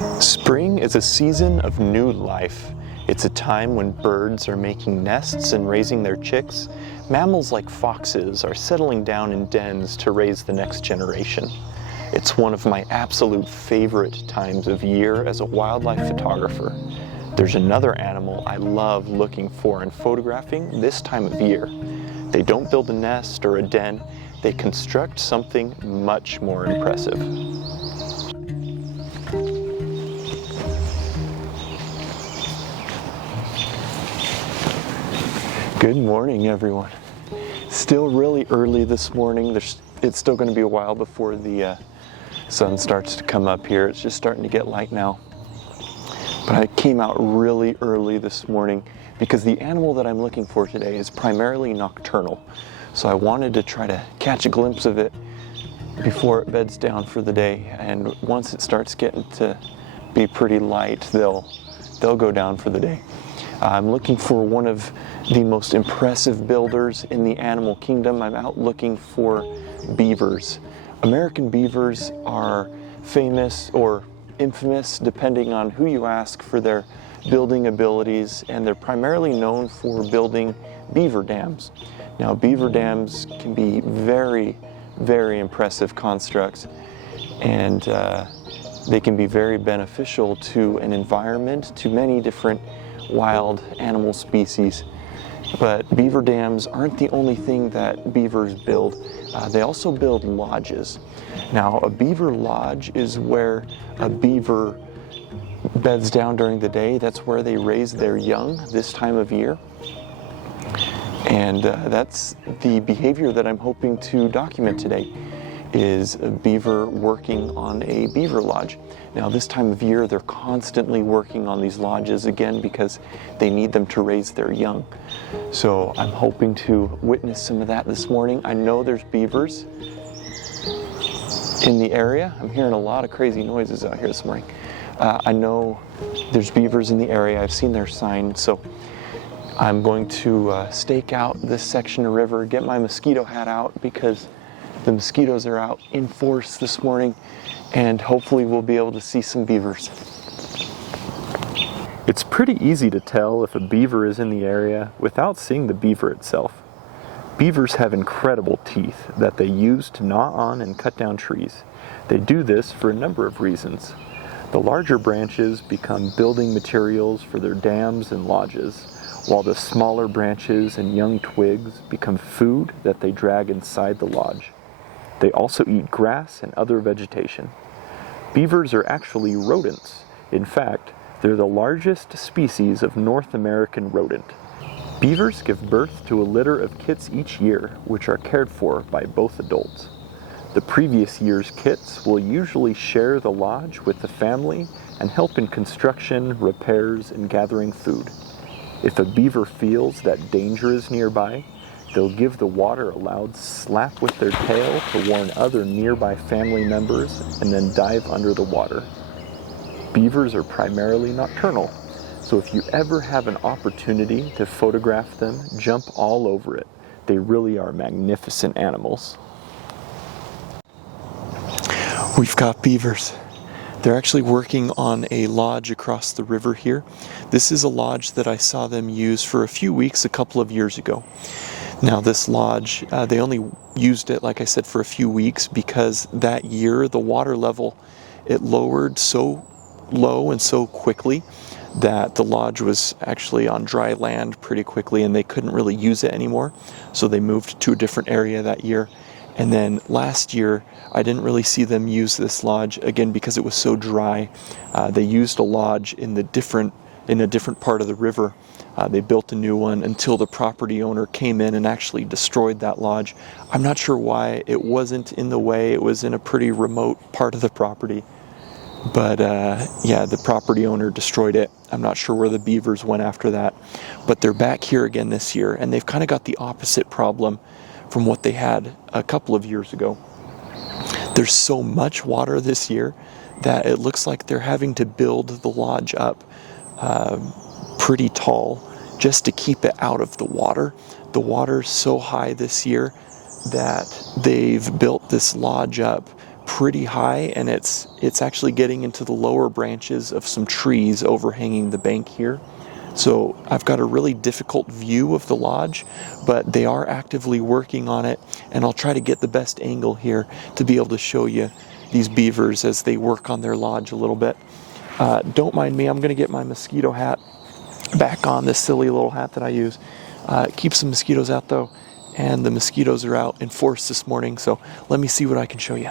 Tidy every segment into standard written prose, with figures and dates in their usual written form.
Spring is a season of new life. It's a time when birds are making nests and raising their chicks. Mammals like foxes are settling down in dens to raise the next generation. It's one of my absolute favorite times of year as a wildlife photographer. There's another animal I love looking for and photographing this time of year. They don't build a nest or a den, they construct something much more impressive. Good morning, everyone. Still really early this morning. It's still going to be a while before the sun starts to come up here. It's just starting to get light now. But I came out really early this morning because the animal that I'm looking for today is primarily nocturnal. So I wanted to try to catch a glimpse of it before it beds down for the day. And once it starts getting to be pretty light, they'll go down for the day. I'm looking for one of the most impressive builders in the animal kingdom. I'm out looking for beavers. American beavers are famous or infamous, depending on who you ask, for their building abilities, and they're primarily known for building beaver dams. Now, beaver dams can be very, very impressive constructs, and they can be very beneficial to an environment, to many different wild animal species. But beaver dams aren't the only thing that beavers build. They also build lodges. Now, a beaver lodge is where a beaver beds down during the day. That's where they raise their young this time of year. And that's the behavior that I'm hoping to document today, is a beaver working on a beaver lodge. Now, this time of year, they're constantly working on these lodges again because they need them to raise their young. So I'm hoping to witness some of that this morning. I know there's beavers in the area. I'm hearing a lot of crazy noises out here this morning. I know there's beavers in the area. I've seen their sign. So I'm going to stake out this section of river, get my mosquito hat out because the mosquitoes are out in force this morning, and hopefully we'll be able to see some beavers. It's pretty easy to tell if a beaver is in the area without seeing the beaver itself. Beavers have incredible teeth that they use to gnaw on and cut down trees. They do this for a number of reasons. The larger branches become building materials for their dams and lodges, while the smaller branches and young twigs become food that they drag inside the lodge. They also eat grass and other vegetation. Beavers are actually rodents. In fact, they're the largest species of North American rodent. Beavers give birth to a litter of kits each year, which are cared for by both adults. The previous year's kits will usually share the lodge with the family and help in construction, repairs, and gathering food. If a beaver feels that danger is nearby, they'll give the water a loud slap with their tail to warn other nearby family members and then dive under the water. Beavers are primarily nocturnal, so if you ever have an opportunity to photograph them, jump all over it. They really are magnificent animals. We've got beavers. They're actually working on a lodge across the river here. This is a lodge that I saw them use for a few weeks a couple of years ago. Now, this lodge, they only used it, like I said, for a few weeks because that year the water level, it lowered so low and so quickly that the lodge was actually on dry land pretty quickly and they couldn't really use it anymore. So they moved to a different area that year. And then last year, I didn't really see them use this lodge again because it was so dry. They used a lodge in a different part of the river. They built a new one until the property owner came in and actually destroyed that lodge. I'm not sure why. It wasn't in the way. It was in a pretty remote part of the property. But yeah, the property owner destroyed it. I'm not sure where the beavers went after that. But they're back here again this year, and they've kind of got the opposite problem from what they had a couple of years ago. There's so much water this year that it looks like they're having to build the lodge up pretty tall just to keep it out of the water. The water's so high this year that they've built this lodge up pretty high, and it's actually getting into the lower branches of some trees overhanging the bank here. So I've got a really difficult view of the lodge, but they are actively working on it, and I'll try to get the best angle here to be able to show you these beavers as they work on their lodge a little bit. Don't mind me, I'm going to get my mosquito hat back on, this silly little hat that I use. Keep some mosquitoes out though, and the mosquitoes are out in force this morning, so let me see what I can show you.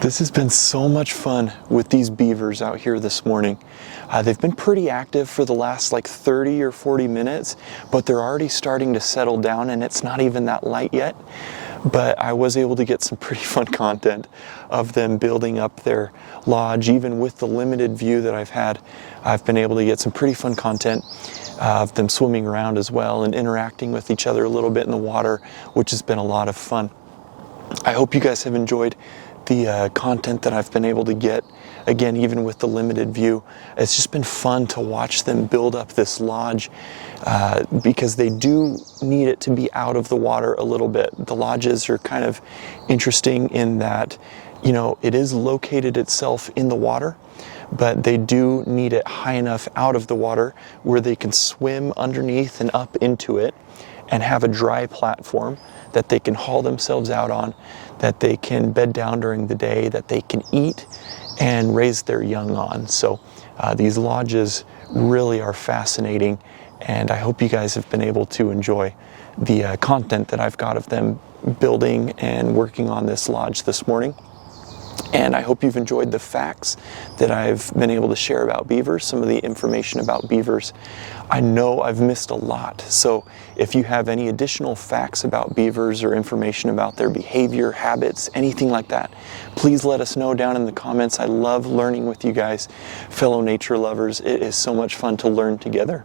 This has been so much fun with these beavers out here this morning. They've been pretty active for the last like 30 or 40 minutes, but they're already starting to settle down, and it's not even that light yet. But I was able to get some pretty fun content of them building up their lodge. Even with the limited view that I've had, I've been able to get some pretty fun content of them swimming around as well and interacting with each other a little bit in the water, which has been a lot of fun. I hope you guys have enjoyed the content that I've been able to get. Again, even with the limited view, it's just been fun to watch them build up this lodge because they do need it to be out of the water a little bit. The lodges are kind of interesting in that, you know, it is located itself in the water, but they do need it high enough out of the water where they can swim underneath and up into it and have a dry platform that they can haul themselves out on, that they can bed down during the day, that they can eat and raise their young on. So these lodges really are fascinating, and I hope you guys have been able to enjoy the content that I've got of them building and working on this lodge this morning. And I hope you've enjoyed the facts that I've been able to share about beavers, some of the information about beavers. I know I've missed a lot, so if you have any additional facts about beavers or information about their behavior, habits, anything like that, please let us know down in the comments. I love learning with you guys, fellow nature lovers. It is so much fun to learn together.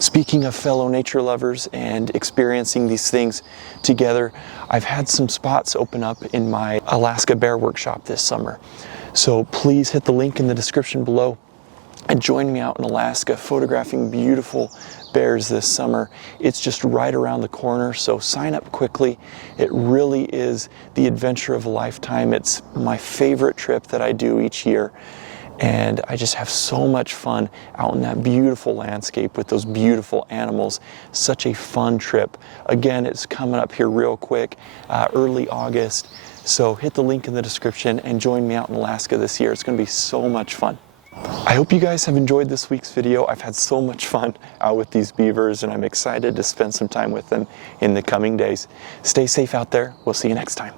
Speaking of fellow nature lovers and experiencing these things together, I've had some spots open up in my Alaska Bear Workshop this summer. So please hit the link in the description below and join me out in Alaska photographing beautiful bears this summer. It's just right around the corner, so sign up quickly. It really is the adventure of a lifetime. It's my favorite trip that I do each year, and I just have so much fun out in that beautiful landscape with those beautiful animals. Such a fun trip. Again, it's coming up here real quick, early August, so hit the link in the description and join me out in Alaska this year. It's going to be so much fun. I hope you guys have enjoyed this week's video. I've had so much fun out with these beavers, and I'm excited to spend some time with them in the coming days. Stay safe out there. We'll see you next time.